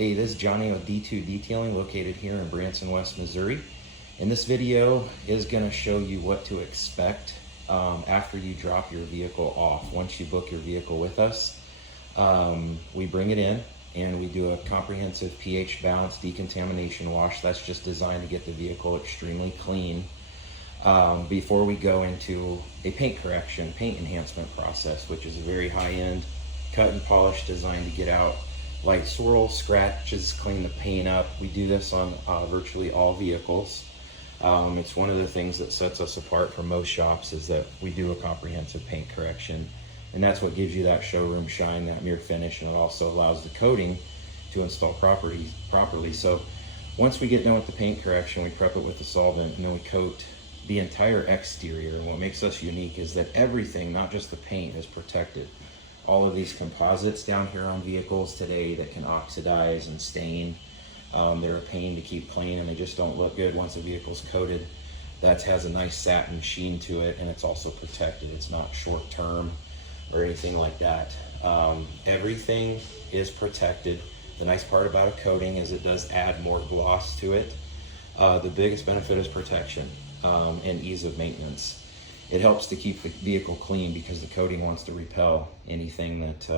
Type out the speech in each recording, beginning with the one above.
Hey, this is Johnny with D2 Detailing, located here in Branson West, Missouri. And this video is going to show you what to expect after you drop your vehicle off. Once you book your vehicle with us, we bring it in and we do a comprehensive pH balance decontamination wash. That's just designed to get the vehicle extremely clean before we go into a paint correction, paint enhancement process, which is a very high-end cut and polish designed to get out light swirls, scratches, clean the paint up. We do this on virtually all vehicles. It's one of the things that sets us apart from most shops is that we do a comprehensive paint correction, and that's what gives you that showroom shine, that mirror finish, and it also allows the coating to install properly. So once we get done with the paint correction, we prep it with the solvent, and then we coat the entire exterior. And what makes us unique is that everything, not just the paint, is protected. All of these composites down here on vehicles today that can oxidize and stain, they're a pain to keep clean, and they just don't look good once a vehicle's coated. That has a nice satin sheen to it, and it's also protected. It's not short term or anything like that. Everything is protected. The nice part about a coating is it does add more gloss to it. The biggest benefit is protection and ease of maintenance. It helps to keep the vehicle clean because the coating wants to repel anything that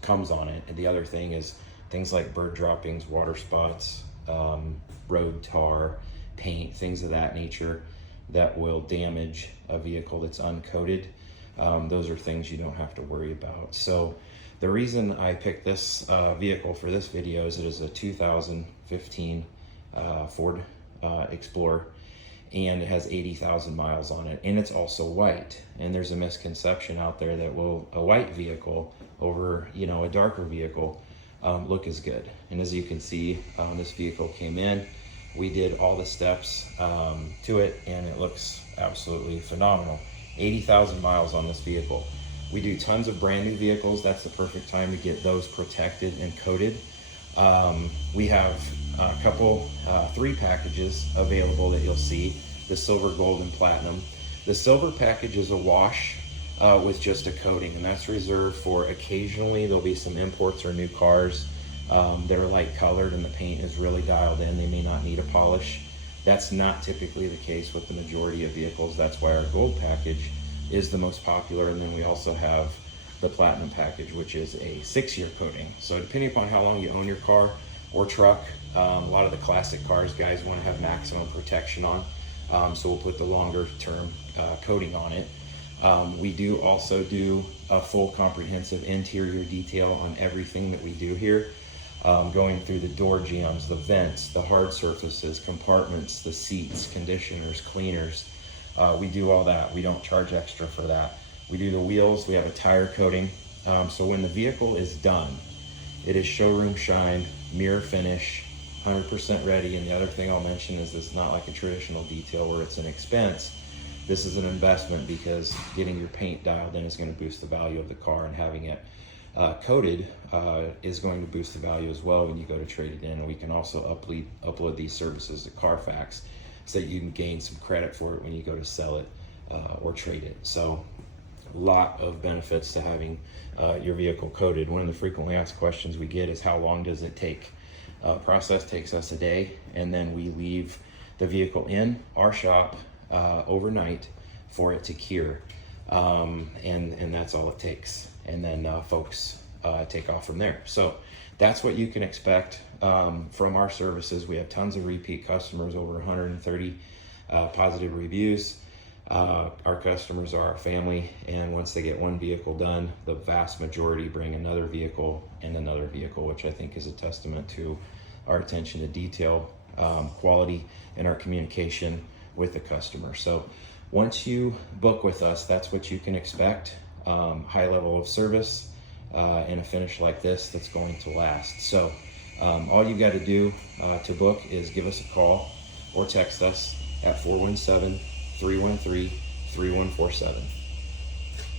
comes on it. And the other thing is things like bird droppings, water spots, road tar, paint, things of that nature that will damage a vehicle that's uncoated. Those are things you don't have to worry about. So the reason I picked this vehicle for this video is it is a 2015 Ford Explorer, and it has 80,000 miles on it, and it's also white. And there's a misconception out there that a white vehicle over a darker vehicle look as good. And as you can see, this vehicle came in, we did all the steps to it, and it looks absolutely phenomenal. 80,000 miles on this vehicle. We do tons of brand new vehicles. That's the perfect time to get those protected and coated. We have a couple, 3 packages available that you'll see: the silver, gold, and platinum. The silver package is a wash with just a coating, and that's reserved for occasionally there'll be some imports or new cars that are light colored and the paint is really dialed in. They may not need a polish. That's not typically the case with the majority of vehicles. That's why our gold package is the most popular. And then we also have the platinum package, which is a 6-year coating. So depending upon how long you own your car or truck, a lot of the classic cars guys want to have maximum protection on, so we'll put the longer term coating on it. We do also do a full comprehensive interior detail on everything that we do here, going through the door jambs, the vents, the hard surfaces, compartments, the seats, conditioners, cleaners. We do all that. We don't charge extra for that. We do the wheels. We have a tire coating. So when the vehicle is done, it is showroom shine, mirror finish, 100% ready. And the other thing I'll mention is this is not like a traditional detail where it's an expense. This is an investment because getting your paint dialed in is going to boost the value of the car, and having it coated is going to boost the value as well when you go to trade it in. And we can also upload these services to Carfax so that you can gain some credit for it when you go to sell it or trade it. So a lot of benefits to having your vehicle coated. One of the frequently asked questions we get is how long does it take? Process takes us a day, and then we leave the vehicle in our shop overnight for it to cure, and that's all it takes. And then folks take off from there. So that's what you can expect from our services. We have tons of repeat customers, over 130 positive reviews. Our customers are our family, and once they get one vehicle done, the vast majority bring another vehicle and another vehicle, which I think is a testament to our attention to detail, quality, and our communication with the customer. So once you book with us, that's what you can expect. High level of service and a finish like this that's going to last. So all you got to do to book is give us a call or text us at 417-313-3147.